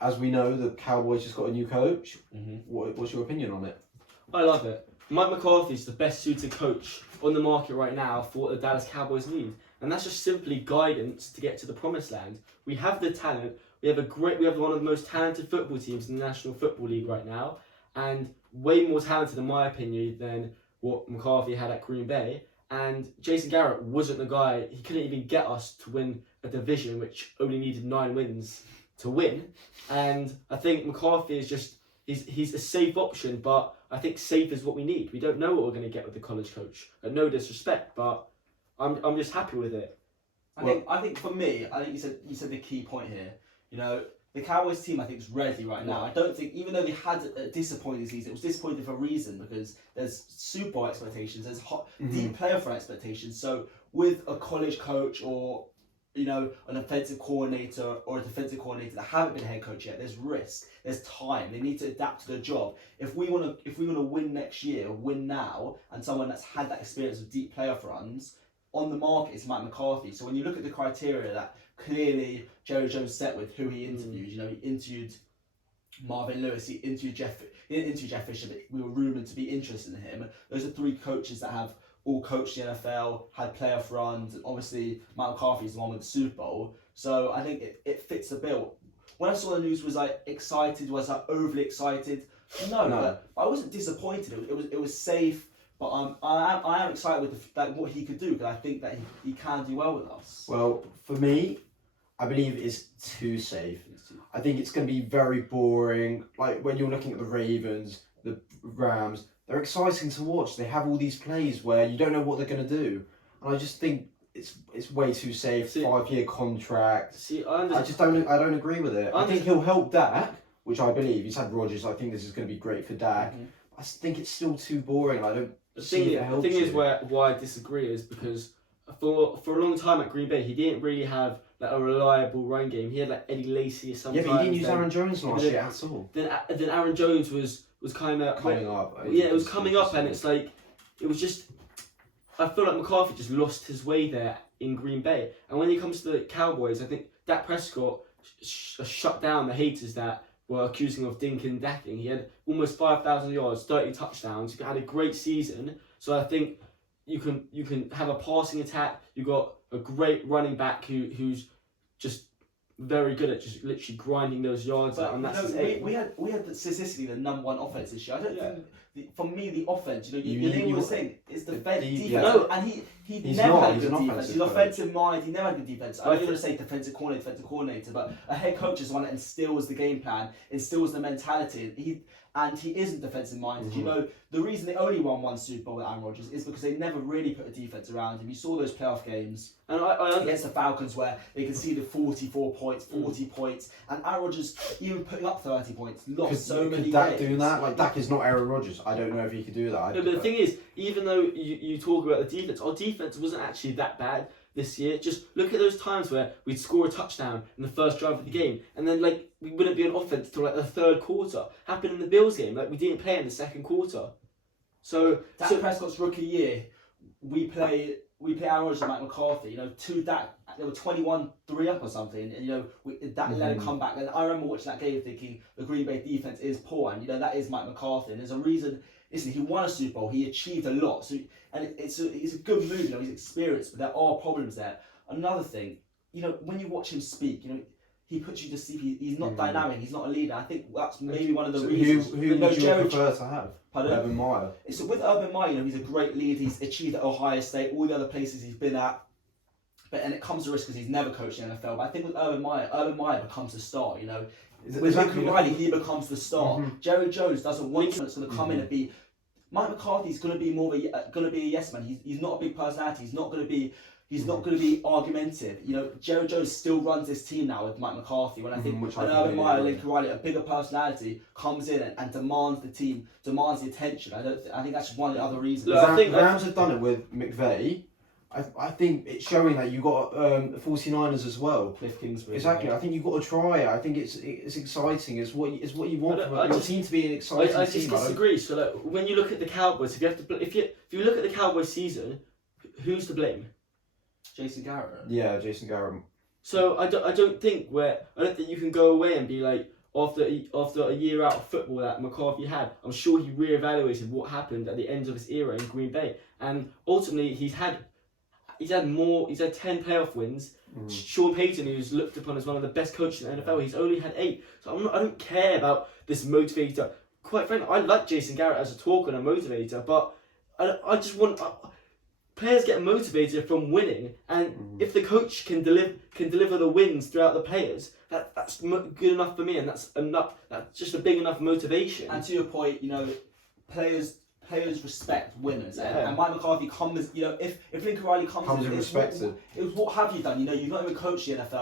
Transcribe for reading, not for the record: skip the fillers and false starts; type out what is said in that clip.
as we know, the Cowboys just got a new coach. What's your opinion on it? I love it. Mike McCarthy's the best suited coach on the market right now for what the Dallas Cowboys need. And that's just simply guidance to get to the promised land. We have the talent. We have one of the most talented football teams in the National Football League right now, and way more talented, in my opinion, than what McCarthy had at Green Bay. And Jason Garrett wasn't the guy. He couldn't even get us to win a division which only needed 9 wins to win. And I think McCarthy is just he's a safe option, but I think safe is what we need. We don't know what we're going to get with the college coach. No disrespect, but I'm just happy with it. I think for me, I think you said the key point here. You know, the Cowboys team I think is ready right now. I don't think, even though they had a disappointing season, it was disappointing for a reason, because there's Super Bowl expectations, there's deep playoff expectations. So with a college coach or, you know, an offensive coordinator or a defensive coordinator that haven't been head coach yet, there's risk, there's time. They need to adapt to their job. If we want to win next year, win now, and someone that's had that experience of deep playoff runs on the market is Mike McCarthy. So when you look at the criteria that clearly Jerry Jones set with who he interviewed, you know, he interviewed Marvin Lewis, he didn't interview Jeff Fisher, but we were rumoured to be interested in him. Those are 3 coaches that have all coached the NFL, had playoff runs, and obviously Mike McCarthy is the one with the Super Bowl. So I think it fits the bill. When I saw the news, was I excited? Was I overly excited? No. But I wasn't disappointed. It was safe. But I am excited with what he could do, because I think that he can do well with us. Well, for me, I believe it's too safe. I think it's going to be very boring. Like when you're looking at the Ravens, the Rams, they're exciting to watch. They have all these plays where you don't know what they're going to do, and I just think it's way too safe. 5-year contract. I don't agree with it. I think he'll help Dak, which I believe. He's had Rodgers. I think this is going to be great for Dak. I think it's still too boring. I don't. The thing is why I disagree is because for a long time at Green Bay, he didn't really have like a reliable run game. He had like Eddie Lacy sometimes. Yeah, but he didn't use Aaron Jones last year at all. Then Aaron Jones was kind of coming up. Yeah, it was coming up, and it's like it was just. I feel like McCarthy just lost his way there in Green Bay, and when it comes to the Cowboys, I think Dak Prescott shut down the haters that were accusing him of dinking and dacking. He had almost 5,000 yards, 30 touchdowns. He had a great season. So I think you can have a passing attack. You got a great running back who's just very good at just literally grinding those yards out. And that's we had statistically the number 1 offense this year. I don't think. For me, the offense, your name was saying, is the defense. No, and he never had good defense. He's offensive mind. He never had good defense. I'm not going to say defensive coordinator, but a head coach is the one that instills the game plan, instills the mentality. He isn't defensive minded. You know, the reason they only won 1 Super Bowl with Aaron Rodgers is because they never really put a defense around him. You saw those playoff games and against the Falcons where they conceded 44 points, 40 points, and Aaron Rodgers, even putting up 30 points, lost so many games. Dak doing that? Like, Dak is not Aaron Rodgers. I don't know if he could do that. No, but the thing is, even though you talk about the defense, our defense wasn't actually that bad this year. Just look at those times where we'd score a touchdown in the first drive of the game, and then like we wouldn't be on offense till like the 3rd quarter. Happened in the Bills game, like we didn't play in the 2nd quarter. So Dak Prescott's rookie year, we play Aaron Rodgers and Mike McCarthy. You know, they were 21-3 up or something, and you know that let him come back. And I remember watching that game thinking the Green Bay defense is poor, and you know that is Mike McCarthy. And there's a reason. Listen, he won a Super Bowl. He achieved a lot. So, and it's a good move. You know, he's experienced, but there are problems there. Another thing, you know, when you watch him speak, you know, he puts you to sleep. He's not dynamic. He's not a leader. I think that's maybe one of the reasons. Who would you prefer to have? Pardon? Urban Meyer. So with Urban Meyer, you know, he's a great leader. He's achieved at Ohio State, all the other places he's been at. And it comes to risk because he's never coached in the NFL. But I think with Urban Meyer becomes the star. You know, with Lincoln Riley, he becomes the star. Jerry Jones doesn't want someone that's going to come in and be. Mike McCarthy's going to be more of a yes man. He's not a big personality. He's not going to be argumentative. You know, Jerry Jones still runs this team now with Mike McCarthy. When I think Urban Meyer, Lincoln Riley, a bigger personality comes in and demands the team, demands the attention. I think that's one of the other reasons. Look, I think Rams have done it with McVay. I think it's showing that you got 49ers as well. Cliff Kingsbury. Exactly. I think you've got to try it. I think it's exciting. It's what you want from your team to be an exciting team. I just disagree. So like, when you look at the Cowboys, if you look at the Cowboys season, who's to blame? Jason Garrett. Yeah, Jason Garrett. So I don't think you can go away and be like, after a year out of football that McCarthy had, I'm sure he reevaluated what happened at the end of his era in Green Bay, and ultimately he's had 10 playoff wins. Sean Payton, who's looked upon as one of the best coaches in the NFL, he's only had 8. So I don't care about this motivator. Quite frankly, I like Jason Garrett as a talker and a motivator, but I just want players get motivated from winning, and if the coach can deliver the wins throughout the players, that's good enough for me, and that's just a big enough motivation. And to your point, players respect winners, and Mike McCarthy comes. If Lincoln Riley comes and respected. It was what have you done? You've not even coached the NFL.